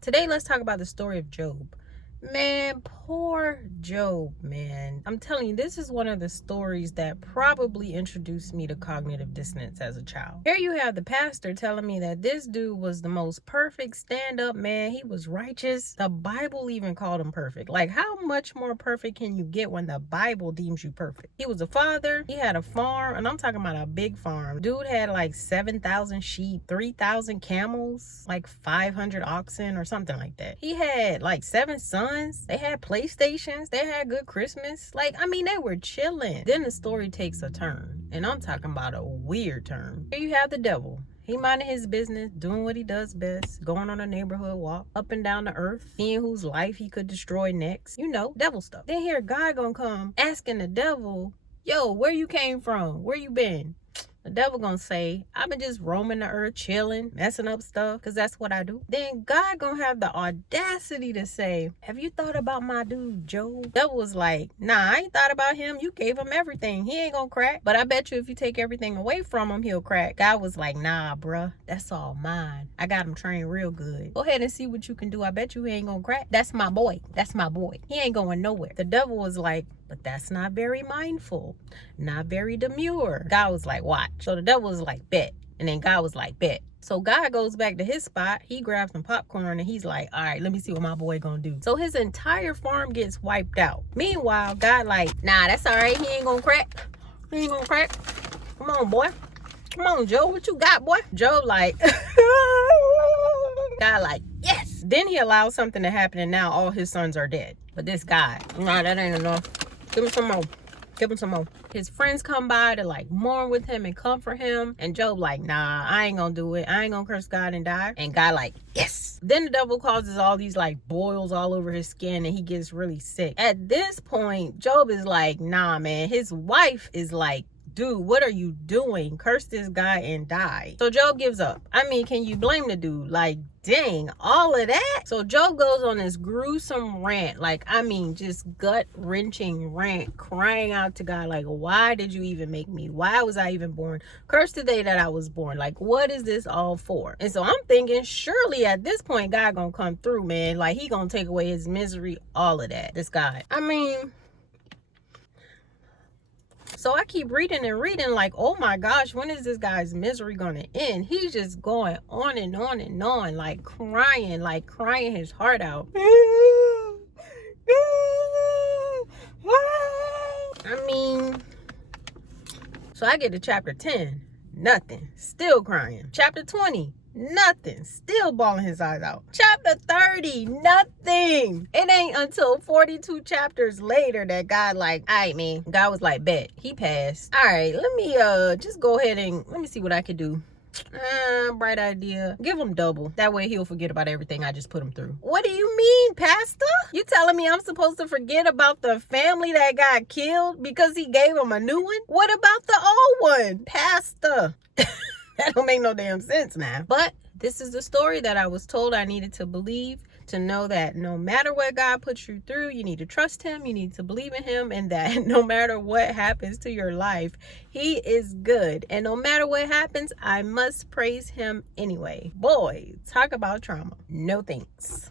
Today, let's talk about the story of Job. Man, poor Job, man. I'm telling you, this is one of the stories that probably introduced me to cognitive dissonance as a child. Here you have the pastor telling me that this dude was the most perfect stand-up man. He was righteous. The Bible even called him perfect. Like, how much more perfect can you get when the Bible deems you perfect? He was a father. He had a farm, and I'm talking about a big farm. Dude had like 7,000 sheep, 3,000 camels, like 500 oxen or something like that. He had like 7 sons. They had PlayStations. They had good Christmas. Like, I mean, they were chilling. Then the story takes a turn, and I'm talking about a weird turn. Here you have the devil. He minding his business, doing what he does best, going on a neighborhood walk, up and down the earth, seeing whose life he could destroy next. You know, devil stuff. Then here God gonna come asking the devil, yo, where you came from? Where you been? The devil gonna say, I've been just roaming the earth, chilling, messing up stuff, because that's what I do. Then God gonna have the audacity to say, have you thought about my dude, Job? The devil was like, nah, I ain't thought about him. You gave him everything. He ain't gonna crack. But I bet you if you take everything away from him, he'll crack. God was like, nah, bruh, that's all mine. I got him trained real good. Go ahead and see what you can do. I bet you he ain't gonna crack. That's my boy. That's my boy. He ain't going nowhere. The devil was like, but that's not very mindful, not very demure. God was like, watch. So the devil was like, bet. And then God was like, bet. So God goes back to his spot. He grabs some popcorn and he's like, all right, let me see what my boy gonna do. So his entire farm gets wiped out. Meanwhile, God like, nah, that's all right. He ain't gonna crack. He ain't gonna crack. Come on, boy. Come on, Joe. What you got, boy? Joe like, God like, yes. Then he allows something to happen and now all his sons are dead. But this guy, nah, that ain't enough. Give him some more. Give him some more. His friends come by to like mourn with him and comfort him. And Job like, nah, I ain't gonna do it. I ain't gonna curse God and die. And God like, yes. Then the devil causes all these like boils all over his skin and he gets really sick. At this point, Job is like, nah, man. His wife is like, dude, what are you doing? Curse this guy and die. So Job gives up. I mean, can you blame the dude? Like, dang, all of that? So Job goes on this gruesome rant. Like, I mean, just gut-wrenching rant, crying out to God, like, why did you even make me? Why was I even born? Curse the day that I was born. Like, what is this all for? And so I'm thinking, surely at this point, God gonna come through, man. Like, he gonna take away his misery, all of that. This guy. I mean, so I keep reading and reading like, oh my gosh, when is this guy's misery gonna end? He's just going on and on and on, like crying his heart out. I mean, so I get to chapter 10, nothing, still crying. Chapter 20, nothing, still bawling his eyes out. Chapter 30, nothing. It ain't until 42 chapters later that God like, all right, man. God was like, bet. He passed. All right, let me just go ahead and let me see what I could do. Bright idea. Give him double. That way he'll forget about everything I just put him through. What do you mean, Pastor? You telling me I'm supposed to forget about the family that got killed because he gave him a new one? What about the old one, Pastor? That don't make no damn sense now. But this is the story that I was told I needed to believe, to know that no matter what God puts you through, you need to trust him, you need to believe in him, and that no matter what happens to your life, he is good. And no matter what happens, I must praise him anyway. Boy, talk about trauma. No thanks.